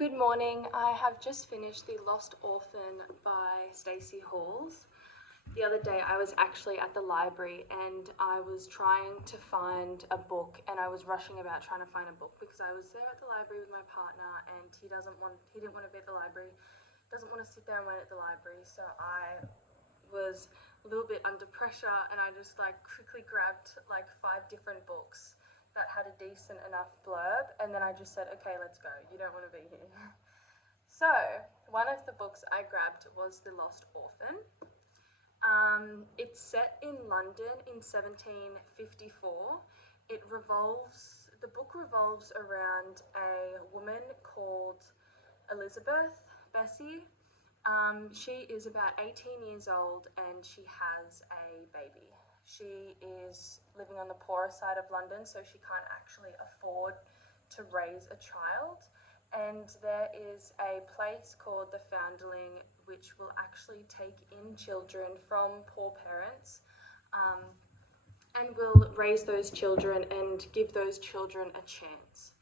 Good morning. I have just finished The Lost Orphan by Stacey. The other day I was actually at the library and I was trying to find a book, and I was rushing about trying to find a book because I was there at the library with my partner and he didn't want to be at the library, doesn't want to sit there and wait at the library. So I was a little bit under pressure and I just quickly grabbed 5 different books that had a decent enough blurb, and then I just said, okay, let's go, you don't want to be here. So one of the books I grabbed was The Lost Orphan. It's set in London in 1754. The book revolves around a woman called Elizabeth Bessie. She is about 18 years old and she has a baby. She is living on the poorer side of London, so she can't actually afford to raise a child. And there is a place called the Foundling which will actually take in children from poor parents and will raise those children and give those children a chance.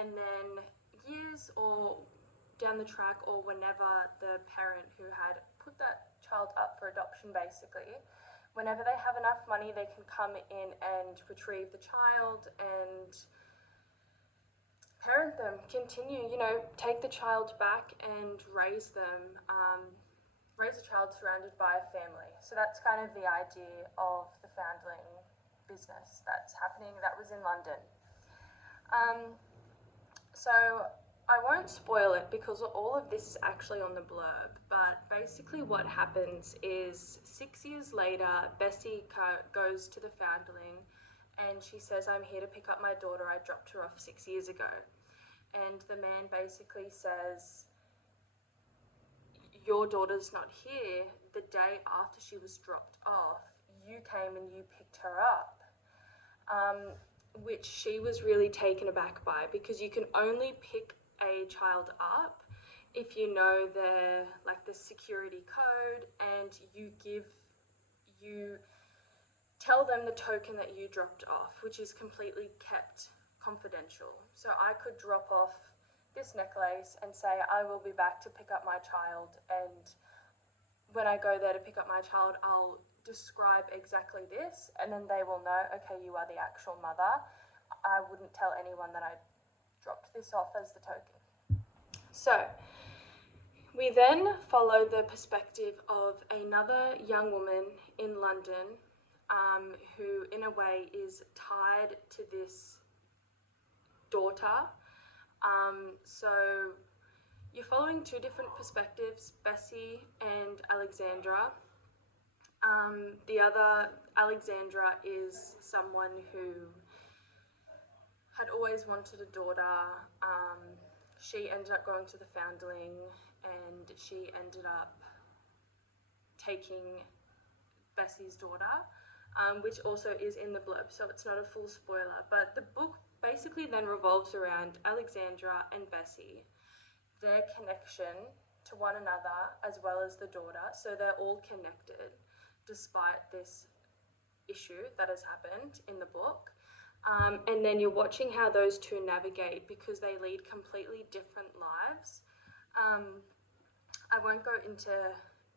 And then years or down the track, or whenever the parent who had put that child up for adoption, basically, whenever they have enough money, they can come in and retrieve the child and parent them, continue, take the child back and raise them, raise a child surrounded by a family. So that's kind of the idea of the foundling business that's happening, that was in London. So I won't spoil it because all of this is actually on the blurb, but basically what happens is 6 years later, Bessie goes to the Foundling and she says, I'm here to pick up my daughter, I dropped her off 6 years ago. And the man basically says, your daughter's not here. The day after she was dropped off, you came and you picked her up. Which she was really taken aback by, because you can only pick a child up if you know the security code, and you tell them the token that you dropped off, which is completely kept confidential. So I could drop off this necklace and say I will be back to pick up my child, and when I go there to pick up my child, I'll describe exactly this, and then they will know, okay, you are the actual mother. I wouldn't tell anyone that I dropped this off as the token. So we then follow the perspective of another young woman in London who in a way is tied to this daughter. So you're following 2 different perspectives, Bessie and Alexandra. The other, Alexandra, is someone who had always wanted a daughter. She ended up going to the Foundling and she ended up taking Bessie's daughter, which also is in the blurb, so it's not a full spoiler. But the book basically then revolves around Alexandra and Bessie, their connection to one another as well as the daughter. So they're all connected despite this issue that has happened in the book. And then you're watching how those 2 navigate, because they lead completely different lives. I won't go into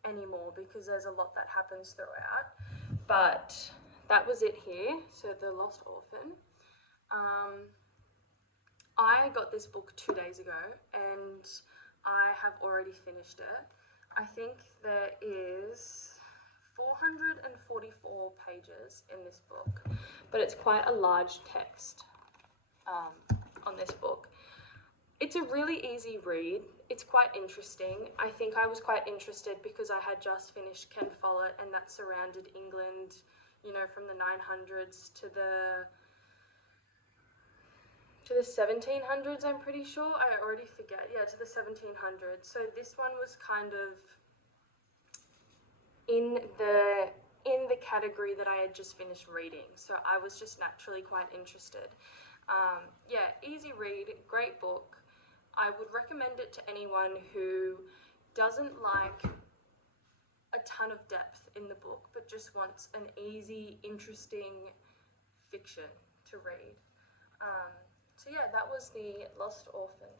any more because there's a lot that happens throughout, but that was it here. So The Lost Orphan. I got this book 2 days ago and I have already finished it. I think there is 444 pages in this book, but it's quite a large text on this book. It's a really easy read. It's quite interesting. I think I was quite interested because I had just finished Ken Follett, and that surrounded England, from the 900s to the 1700s, I'm pretty sure. I already forget. Yeah, to the 1700s. So this one was kind of in the category that I had just finished reading, so I was just naturally quite interested. Yeah, easy read, great book. I would recommend it to anyone who doesn't like a ton of depth in the book, but just wants an easy, interesting fiction to read. So yeah, that was The Lost Orphan.